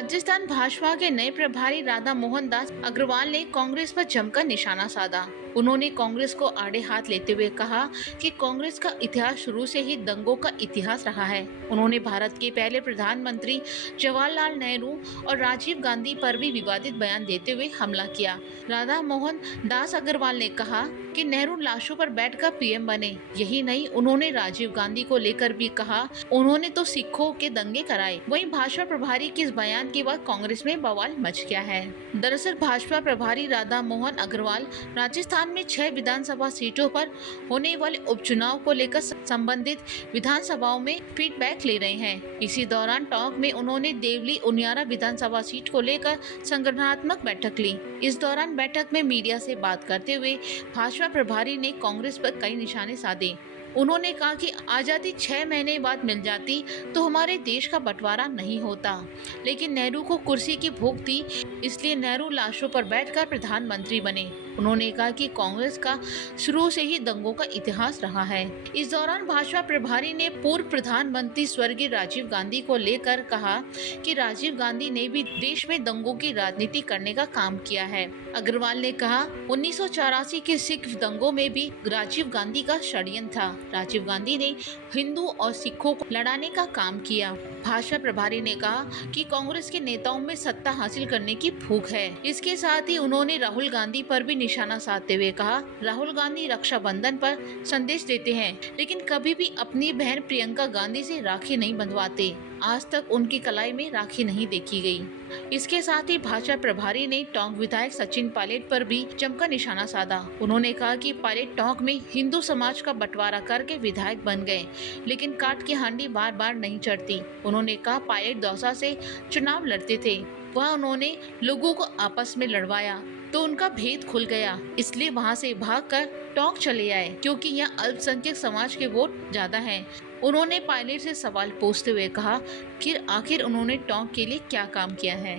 राजस्थान भाजपा के नए प्रभारी राधा मोहन दास अग्रवाल ने कांग्रेस पर जमकर निशाना साधा। उन्होंने कांग्रेस को आड़े हाथ लेते हुए कहा कि कांग्रेस का इतिहास शुरू से ही दंगों का इतिहास रहा है। उन्होंने भारत के पहले प्रधानमंत्री जवाहरलाल नेहरू और राजीव गांधी पर भी विवादित बयान देते हुए हमला किया। राधा मोहन दास अग्रवाल ने कहा कि नेहरू लाशों पर बैठकर पीएम बने। यही नहीं, उन्होंने राजीव गांधी को लेकर भी कहा, उन्होंने तो सिखों के दंगे कराए। वहीं भाजपा प्रभारी के इस बयान के बाद कांग्रेस में बवाल मच गया है। दरअसल भाजपा प्रभारी राधा मोहन अग्रवाल राजस्थान में 6 विधानसभा सीटों पर होने वाले उपचुनाव को लेकर संबंधित विधानसभाओं में फीडबैक ले रहे हैं। इसी दौरान टोंक में उन्होंने देवली उनियारा विधानसभा सीट को लेकर संगठनात्मक बैठक ली। इस दौरान बैठक में मीडिया से बात करते हुए भाजपा प्रभारी ने कांग्रेस पर कई निशाने साधे। उन्होंने कहा कि आज़ादी 6 महीने बाद मिल जाती तो हमारे देश का बंटवारा नहीं होता, लेकिन नेहरू को कुर्सी की भूख थी, इसलिए नेहरू लाशों पर बैठकर प्रधानमंत्री बने। उन्होंने कहा कि कांग्रेस का शुरू से ही दंगों का इतिहास रहा है। इस दौरान भाजपा प्रभारी ने पूर्व प्रधानमंत्री स्वर्गीय राजीव गांधी को लेकर कहा कि राजीव गांधी ने भी देश में दंगों की राजनीति करने का काम किया है। अग्रवाल ने कहा, 1984 के सिख दंगों में भी राजीव गांधी का षड्यंत्र था। राजीव गांधी ने हिंदू और सिखों को लड़ाने का काम किया। भाजपा प्रभारी ने कहा कि कांग्रेस के नेताओं में सत्ता हासिल करने की भूख है। इसके साथ ही उन्होंने राहुल गांधी पर भी निशाना साधते हुए कहा, राहुल गांधी रक्षाबंधन पर संदेश देते हैं, लेकिन कभी भी अपनी बहन प्रियंका गांधी से राखी नहीं बंधवाते। आज तक उनकी कलाई में राखी नहीं देखी गई। इसके साथ ही भाजपा प्रभारी ने टोंक विधायक सचिन पायलट पर भी जमकर निशाना साधा। उन्होंने कहा कि पायलट टोंक में हिंदू समाज का बंटवारा करके विधायक बन गए, लेकिन काट की हांडी बार बार नहीं चढ़ती। उन्होंने कहा, पायलट दौसा से चुनाव लड़ते थे, वह उन्होंने लोगों को आपस में लड़वाया तो उनका भेद खुल गया, इसलिए वहां से भागकर टोंक चले आए, क्योंकि यहाँ अल्पसंख्यक समाज के वोट ज्यादा हैं। उन्होंने पायलट से सवाल पूछते हुए कहा कि आखिर उन्होंने टोंक के लिए क्या काम किया है।